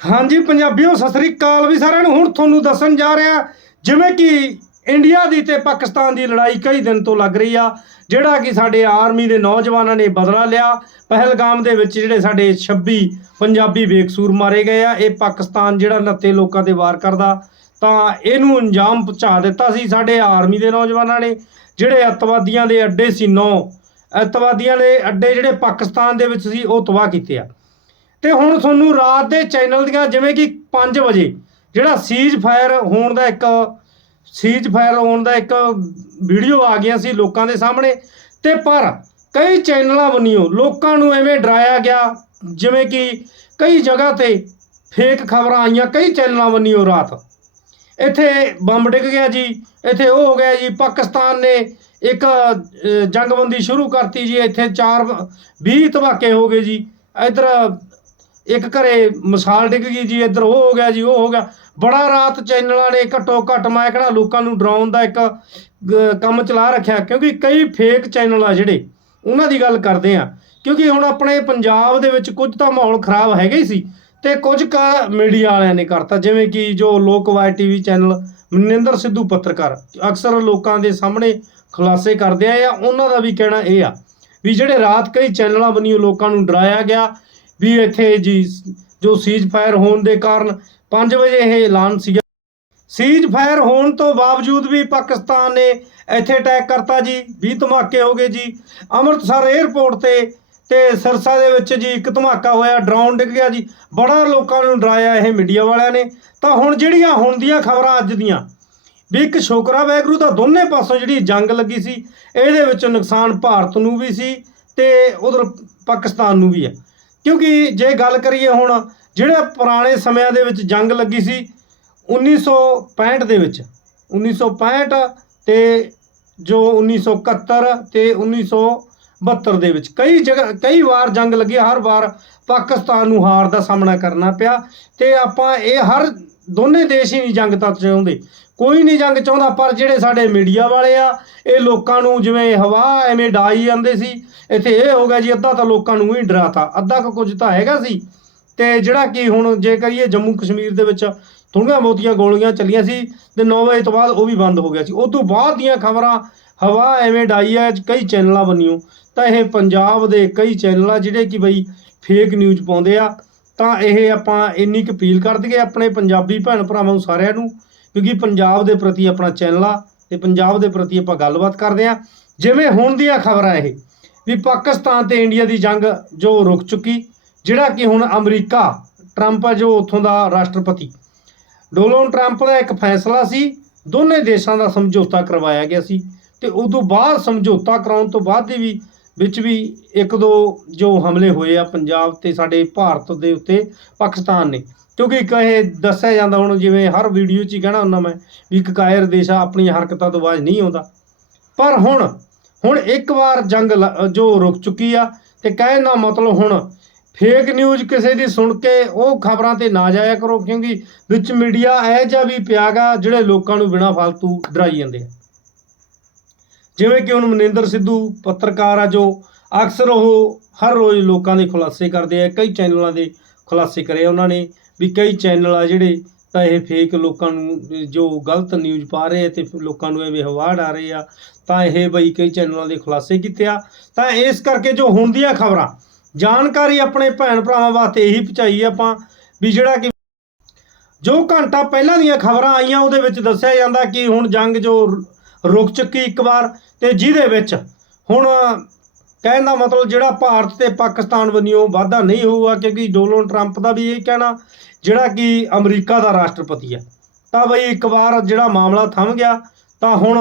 ਹਾਂਜੀ, ਪੰਜਾਬੀਓ, ਸਤਿ ਸ੍ਰੀ ਅਕਾਲ ਵੀ ਸਾਰਿਆਂ ਨੂੰ। ਹੁਣ ਤੁਹਾਨੂੰ ਦੱਸਣ ਜਾ ਰਿਹਾ, ਜਿਵੇਂ ਕਿ ਇੰਡੀਆ ਦੀ ਤੇ ਪਾਕਿਸਤਾਨ ਦੀ ਲੜਾਈ ਕਈ ਦਿਨ ਤੋਂ ਲੱਗ ਰਹੀ ਆ, ਜਿਹੜਾ ਕਿ ਸਾਡੇ ਆਰਮੀ ਦੇ ਨੌਜਵਾਨਾਂ ਨੇ ਬਦਲਾ ਲਿਆ। ਪਹਿਲਗਾਮ ਦੇ ਵਿੱਚ ਜਿਹੜੇ ਸਾਡੇ 26 ਪੰਜਾਬੀ ਬੇਕਸੂਰ ਮਾਰੇ ਗਏ ਆ। ਇਹ ਪਾਕਿਸਤਾਨ ਜਿਹੜਾ 29 ਲੋਕਾਂ ਤੇ ਵਾਰ ਕਰਦਾ, ਤਾਂ ਇਹਨੂੰ ਅੰਜਾਮ ਪਹੁੰਚਾ ਦਿੱਤਾ ਸੀ ਸਾਡੇ ਆਰਮੀ ਦੇ ਨੌਜਵਾਨਾਂ ਨੇ, ਜਿਹੜੇ ਅੱਤਵਾਦੀਆਂ ਦੇ ਅੱਡੇ ਸੀ, ਨੌ। ਅੱਤਵਾਦੀਆਂ ਦੇ ਅੱਡੇ ਜਿਹੜੇ ਪਾਕਿਸਤਾਨ ਦੇ ਵਿੱਚ ਸੀ, ਉਹ ਤਬਾਹ ਕੀਤੇ ਆ। ਤੇ ਹੁਣ ਤੁਹਾਨੂੰ ਰਾਤ ਦੇ ਚੈਨਲ ਦੀਆਂ ਜਿਵੇਂ ਕਿ 5 ਵਜੇ, ਜਿਹੜਾ ਸੀਜ਼ ਫਾਇਰ ਹੋਣ ਦਾ ਇੱਕ ਸੀਜ਼ ਫਾਇਰ ਹੋਣ ਦਾ ਇੱਕ ਵੀਡੀਓ ਆ ਗਿਆ ਸੀ ਲੋਕਾਂ ਦੇ ਸਾਹਮਣੇ। ਤੇ ਪਰ ਕਈ ਚੈਨਲਾਂ ਬੰਨਿਓ, ਲੋਕਾਂ ਨੂੰ ਐਵੇਂ ਡਰਾਇਆ ਗਿਆ, ਜਿਵੇਂ ਕਿ ਕਈ ਜਗ੍ਹਾ ਤੇ ਫੇਕ ਖਬਰਾਂ ਆਈਆਂ, ਕਈ ਚੈਨਲਾਂ ਬੰਨਿਓ ਰਾਤ। ਇੱਥੇ ਬੰਬ ਡਿੱਗ ਗਿਆ ਜੀ, ਇੱਥੇ ਉਹ ਹੋ ਗਿਆ ਜੀ, ਪਾਕਿਸਤਾਨ ਨੇ ਇੱਕ ਜੰਗਬੰਦੀ ਸ਼ੁਰੂ ਕਰਤੀ ਜੀ, ਇੱਥੇ 4 20 ਧਮਾਕੇ ਹੋ ਗਏ ਜੀ। ਇਧਰ ਇੱਕ ਘਰੇ ਮਿਸਾਲ ਡਿੱਗ ਗਈ ਜੀ, ਇੱਧਰ ਉਹ ਹੋ ਗਿਆ ਜੀ, ਉਹ ਹੋ ਗਿਆ। ਬੜਾ ਰਾਤ ਚੈਨਲਾਂ ਨੇ ਘੱਟੋ ਘੱਟ ਮੈਂ ਕਿਹੜਾ ਲੋਕਾਂ ਨੂੰ ਡਰਾਉਣ ਦਾ ਇੱਕ ਕੰਮ ਚਲਾ ਰੱਖਿਆ, ਕਿਉਂਕਿ ਕਈ ਫੇਕ ਚੈਨਲ ਆ ਜਿਹੜੇ, ਉਹਨਾਂ ਦੀ ਗੱਲ ਕਰਦੇ ਆ। ਕਿਉਂਕਿ ਹੁਣ ਆਪਣੇ ਪੰਜਾਬ ਦੇ ਵਿੱਚ ਕੁਝ ਤਾਂ ਮਾਹੌਲ ਖਰਾਬ ਹੈਗਾ ਹੀ ਸੀ, ਤੇ ਕੁਝ ਕਾ ਮੀਡੀਆ ਵਾਲਿਆਂ ਨੇ ਕਰਤਾ, ਜਿਵੇਂ ਕਿ ਜੋ ਲੋਕ ਲੋਕਵਾਈ ਟੀਵੀ ਚੈਨਲ ਮਨਿੰਦਰ ਸਿੱਧੂ ਪੱਤਰਕਾਰ, ਅਕਸਰ ਲੋਕਾਂ ਦੇ ਸਾਹਮਣੇ ਖੁਲਾਸੇ ਕਰਦੇ ਆ ਜਾਂ ਉਹਨਾਂ ਦਾ ਵੀ ਕਹਿਣਾ ਇਹ ਆ, ਵੀ ਜਿਹੜੇ ਰਾਤ ਕਈ ਚੈਨਲਾਂ ਬਣੀਓ ਲੋਕਾਂ ਨੂੰ ਡਰਾਇਆ ਗਿਆ ਵੀ ਇੱਥੇ ਜੀ ਜੋ ਸੀਜ਼ ਫਾਇਰ ਹੋਣ ਦੇ ਕਾਰਨ 5 ਵਜੇ ਇਹ ਐਲਾਨ ਸੀਗਾ। ਸੀਜ਼ ਫਾਇਰ ਹੋਣ ਤੋਂ ਬਾਵਜੂਦ ਵੀ ਪਾਕਿਸਤਾਨ ਨੇ ਇੱਥੇ ਅਟੈਕ ਕਰਤਾ ਜੀ 20 ਧਮਾਕੇ ਹੋ ਗਏ ਜੀ। ਅੰਮ੍ਰਿਤਸਰ 에ਅਰਪੋਰਟ ਤੇ ਤੇ ਸਰਸਾ ਦੇ ਵਿੱਚ ਜੀ ਇੱਕ ਧਮਾਕਾ ਹੋਇਆ ਡਰਾਉਣ ਡਿੱਗ ਗਿਆ ਜੀ। ਬੜਾ ਲੋਕਾਂ ਨੂੰ ਡਰਾਇਆ ਇਹ ਮੀਡੀਆ ਵਾਲਿਆਂ ਨੇ। ਤਾਂ ਹੁਣ ਜਿਹੜੀਆਂ ਹੁਣ ਦੀਆਂ ਖਬਰਾਂ ਅੱਜ ਦੀਆਂ, ਵੀ ਇੱਕ ਸ਼ੋਕਰਾ ਵੈਗਰੂ ਦਾ ਦੋਨੇ ਪਾਸੋਂ ਜਿਹੜੀ ਜੰਗ ਲੱਗੀ ਸੀ, ਇਹਦੇ ਵਿੱਚ ਨੁਕਸਾਨ ਭਾਰਤ ਨੂੰ ਵੀ ਸੀ ਤੇ ਉਧਰ ਪਾਕਿਸਤਾਨ ਨੂੰ ਵੀ ਹੈ। ਕਿਉਂਕਿ ਜੇ ਗੱਲ ਕਰੀਏ ਹੁਣ, ਜਿਹੜੇ ਪੁਰਾਣੇ ਸਮਿਆਂ ਦੇ ਵਿੱਚ ਜੰਗ ਲੱਗੀ ਸੀ 1965 ਦੇ ਵਿੱਚ 1965 ਤੇ ਜੋ 1971 ਤੇ 1972 ਦੇ ਵਿੱਚ। ਕਈ ਜਗ੍ਹਾ, ਕਈ ਵਾਰ ਜੰਗ ਲੱਗੀ, ਹਰ ਵਾਰ ਪਾਕਿਸਤਾਨ ਨੂੰ ਹਾਰ ਦਾ ਸਾਹਮਣਾ ਕਰਨਾ ਪਿਆ ਤੇ ਆਪਾਂ ਇਹ ਹਰ ਦੋਨੇ ਦੇਸ਼ ਹੀ ਨਹੀਂ ਜੰਗ ਤਾਂ ਚਾਹੁੰਦੇ। ਕੋਈ ਨਹੀਂ ਜੰਗ ਚਾਹੁੰਦਾ, ਪਰ ਜਿਹੜੇ ਸਾਡੇ ਮੀਡੀਆ ਵਾਲੇ ਆ, ਇਹ ਲੋਕਾਂ ਨੂੰ ਜਿਵੇਂ ਹਵਾ ਐਵੇਂ ਡਾਈ ਜਾਂਦੇ ਸੀ, ਇੱਥੇ ਇਹ ਹੋ ਗਿਆ ਜੀ, ਅੱਧਾ ਤਾਂ ਲੋਕਾਂ ਨੂੰ ਹੀ ਡਰਾਤਾ। ਅੱਧਾ ਕੁਝ ਤਾਂ ਹੈਗਾ ਸੀ। ਤੇ ਜਿਹੜਾ ਕਿ ਹੁਣ ਜੇ ਕਰੀਏ ਜੰਮੂ ਕਸ਼ਮੀਰ ਦੇ ਵਿੱਚ ਥੋੜੀਆਂ ਬਹੁਤੀਆਂ ਗੋਲੀਆਂ ਚੱਲੀਆਂ ਸੀ ਤੇ 9 ਵਜੇ ਤੋਂ ਬਾਅਦ ਉਹ ਵੀ ਬੰਦ ਹੋ ਗਿਆ ਸੀ। ਉਸ ਤੋਂ ਬਾਅਦ ਦੀਆਂ ਖਬਰਾਂ, ਹਵਾ ਐਵੇਂ ਡਾਈ ਹੈ ਕਈ ਚੈਨਲਾਂ ਬੰਨਿਓ ਤਾਂ ਇਹ ਪੰਜਾਬ ਦੇ ਕਈ ਚੈਨਲ ਆ ਜਿਹੜੇ ਕਿ ਬਈ ਫੇਕ ਨਿਊਜ਼ ਪਾਉਂਦੇ ਆ, ਤਾਂ ਇਹ ਆਪਾਂ ਇੰਨੀ ਕੁ ਅਪੀਲ ਕਰ ਦਈਏ ਆਪਣੇ ਪੰਜਾਬੀ ਭੈਣ ਭਰਾਵਾਂ ਨੂੰ ਸਾਰਿਆਂ ਨੂੰ, ਕਿਉਂਕਿ ਪੰਜਾਬ ਦੇ ਪ੍ਰਤੀ ਆਪਣਾ ਚੈਨਲ ਆ ਤੇ ਪੰਜਾਬ ਦੇ ਪ੍ਰਤੀ ਆਪਾਂ ਗੱਲਬਾਤ ਕਰਦੇ ਆ। ਜਿਵੇਂ ਹੁਣ ਦੀਆਂ ਖਬਰਾਂ ਇਹ, ਵੀ ਪਾਕਿਸਤਾਨ ਤੇ ਇੰਡੀਆ ਦੀ ਜੰਗ ਜੋ ਰੁਕ ਚੁੱਕੀ, ਜਿਹੜਾ ਕਿ ਹੁਣ ਅਮਰੀਕਾ, ਟਰੰਪ ਆ ਜੋ ਉੱਥੋਂ ਦਾ ਰਾਸ਼ਟਰਪਤੀ ਡੋਨਾਲਡ ਟਰੰਪ ਦਾ ਇੱਕ ਫੈਸਲਾ ਸੀ, ਦੋਨੇ ਦੇਸ਼ਾਂ ਦਾ ਸਮਝੌਤਾ ਕਰਵਾਇਆ ਗਿਆ ਸੀ ਤੇ ਉਦੋਂ ਬਾਅਦ ਸਮਝੌਤਾ ਕਰਾਉਣ ਤੋਂ ਬਾਅਦ ਦੇ ਵੀ ਵਿੱਚ ਵੀ ਇੱਕ ਦੋ ਜੋ ਹਮਲੇ ਹੋਏ ਆ ਪੰਜਾਬ ਤੇ ਸਾਡੇ ਭਾਰਤ ਦੇ ਉੱਤੇ ਪਾਕਿਸਤਾਨ ਨੇ। ਕਿਉਂਕਿ ਕਹੇ ਦੱਸਿਆ ਜਾਂਦਾ ਹੁਣ ਜਿਵੇਂ ਹਰ ਵੀਡੀਓ 'ਚ ਹੀ ਕਹਿਣਾ ਹੁੰਦਾ ਮੈਂ ਵੀ ਇੱਕ ਕਾਇਰ ਦੇਸ਼ ਆ, ਆਪਣੀਆਂ ਹਰਕਤਾਂ ਤੋਂ ਬਾਜ਼ ਨਹੀਂ ਆਉਂਦਾ। ਪਰ ਹੁਣ ਹੁਣ ਇੱਕ ਵਾਰ ਜੰਗ ਲ- ਜੋ ਰੁਕ ਚੁੱਕੀ ਆ ਤੇ ਕਹਿਣ ਦਾ ਮਤਲਬ ਹੁਣ ਫੇਕ ਨਿਊਜ਼ ਕਿਸੇ ਦੀ ਸੁਣ ਕੇ ਉਹ ਖਬਰਾਂ ਤੇ ਨਾ ਜਾਇਆ ਕਰੋ, ਕਿਉਂਕਿ ਵਿੱਚ ਮੀਡੀਆ ਇਹ ਜਿਹਾ ਵੀ ਪਿਆਗਾ ਜਿਹੜੇ ਲੋਕਾਂ ਨੂੰ ਬਿਨਾਂ ਫालतू ਡਰਾਈ ਜਾਂਦੇ ਆ। ਜਿਵੇਂ ਕਿ ਹੁਣ ਮਨਿੰਦਰ ਸਿੱਧੂ ਪੱਤਰਕਾਰ ਆ ਜੋ ਅਕਸਰ ਉਹ ਹਰ ਰੋਜ਼ ਲੋਕਾਂ ਦੇ ਖੁਲਾਸੇ ਕਰਦੇ ਆ, ਕਈ ਚੈਨਲਾਂ ਦੇ ਖੁਲਾਸੇ ਕਰੇ ਉਹਨਾਂ ਨੇ, ਵੀ ਕਈ ਚੈਨਲ ਆ ਜਿਹੜੇ ਤਾਂ ਇਹ ਫੇਕ ਲੋਕਾਂ ਨੂੰ, ਜੋ ਗਲਤ ਨਿਊਜ਼ ਪਾ ਰਹੇ ਆ ਤੇ ਲੋਕਾਂ ਨੂੰ ਐਵੇਂ ਹਵਾ ਡਾ ਰਹੇ ਆ, ਤਾਂ ਇਹ ਬਈ ਕਈ ਚੈਨਲਾਂ ਦੇ ਖੁਲਾਸੇ ਕੀਤੇ ਆ। ਤਾਂ ਇਸ ਕਰਕੇ ਜੋ ਹੁਣ ਦੀਆਂ ਖਬਰਾਂ ਜਾਣਕਾਰੀ ਆਪਣੇ ਭੈਣ ਭਰਾਵਾਂ ਵਾਸਤੇ ਇਹੀ ਪਹੁੰਚਾਈ ਆਪਾਂ ਵੀ ਜਿਹੜਾ ਕਿ ਜੋ ਘੰਟਾ ਪਹਿਲਾਂ ਦੀਆਂ ਖਬਰਾਂ ਆਈਆਂ ਉਹਦੇ ਵਿੱਚ ਦੱਸਿਆ ਜਾਂਦਾ ਕਿ ਹੁਣ ਜੰਗ ਜੋ ਰੁਕ ਚੁੱਕੀ ਇੱਕ ਵਾਰ ਤੇ ਜਿਹਦੇ ਵਿੱਚ ਹੁਣ ਕਹਿਣ ਦਾ ਮਤਲਬ ਜਿਹੜਾ ਭਾਰਤ ਤੇ ਪਾਕਿਸਤਾਨ ਬੰਨਿਓ ਵਾਧਾ ਨਹੀਂ ਹੋਊਗਾ ਕਿਉਂਕਿ ਡੋਨਲਡ ਟਰੰਪ ਦਾ ਵੀ ਇਹ ਕਹਿਣਾ, ਜਿਹੜਾ ਕਿ ਅਮਰੀਕਾ ਦਾ ਰਾਸ਼ਟਰਪਤੀ ਹੈ ਤਾਂ ਬਈ ਇੱਕ ਵਾਰ ਜਿਹੜਾ ਮਾਮਲਾ ਥੰਮ ਗਿਆ ਤਾਂ ਹੁਣ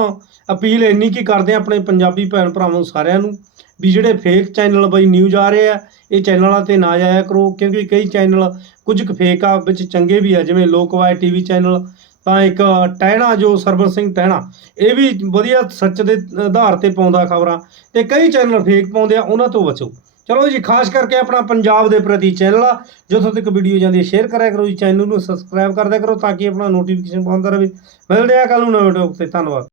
ਅਪੀਲ ਇੰਨੀ ਕੀ ਕਰਦੇ ਆ ਆਪਣੇ ਪੰਜਾਬੀ ਭੈਣ ਭਰਾਵਾਂ ਨੂੰ ਸਾਰਿਆਂ ਨੂੰ ਵੀ ਜਿਹੜੇ ਫੇਕ ਚੈਨਲ ਬਈ ਨਿਊਜ਼ ਆ ਰਹੇ ਆ, ਇਹ ਚੈਨਲਾਂ ਤੇ ਨਾ ਜਾਇਆ ਕਰੋ, ਕਿਉਂਕਿ ਕਈ ਚੈਨਲ ਕੁਝ ਕੁ ਫੇਕ ਆ, ਵਿੱਚ ਚੰਗੇ ਵੀ ਆ, ਜਿਵੇਂ ਲੋਕਵਾਈ ਟੀਵੀ ਚੈਨਲ ਤਾਂ ਇੱਕ ਟਹਿਣਾ ਜੋ ਸਰਬਰ ਸਿੰਘ ਟਹਿਣਾ, ਇਹ ਵੀ ਵਧੀਆ ਸੱਚ ਦੇ ਆਧਾਰ ਤੇ ਪਾਉਂਦਾ ਖਬਰਾਂ, ਤੇ ਕਈ ਚੈਨਲ ਫੇਕ ਪਾਉਂਦੇ ਆ, ਉਹਨਾਂ ਤੋਂ ਬਚੋ। ਚਲੋ ਜੀ, ਖਾਸ ਕਰਕੇ ਆਪਣਾ ਪੰਜਾਬ ਦੇ ਪ੍ਰਤੀ ਚੈਨਲ ਆ ਜਿੱਥੋਂ ਤੱਕ ਵੀਡੀਓ ਜਾਂਦੀ ਹੈ ਸ਼ੇਅਰ ਕਰਿਆ ਕਰੋ ਜੀ ਚੈਨਲ ਨੂੰ ਸਬਸਕ੍ਰਾਈਬ ਕਰਦਿਆ ਕਰੋ, ਤਾਂ ਕਿ ਆਪਣਾ ਨੋਟੀਫਿਕੇਸ਼ਨ ਪਾਉਂਦਾ ਰਹੇ। ਮਿਲਦੇ ਆ ਕੱਲ ਨੂੰ ਨਵੇਂ ਟੌਪ ਤੇ, ਧੰਨਵਾਦ।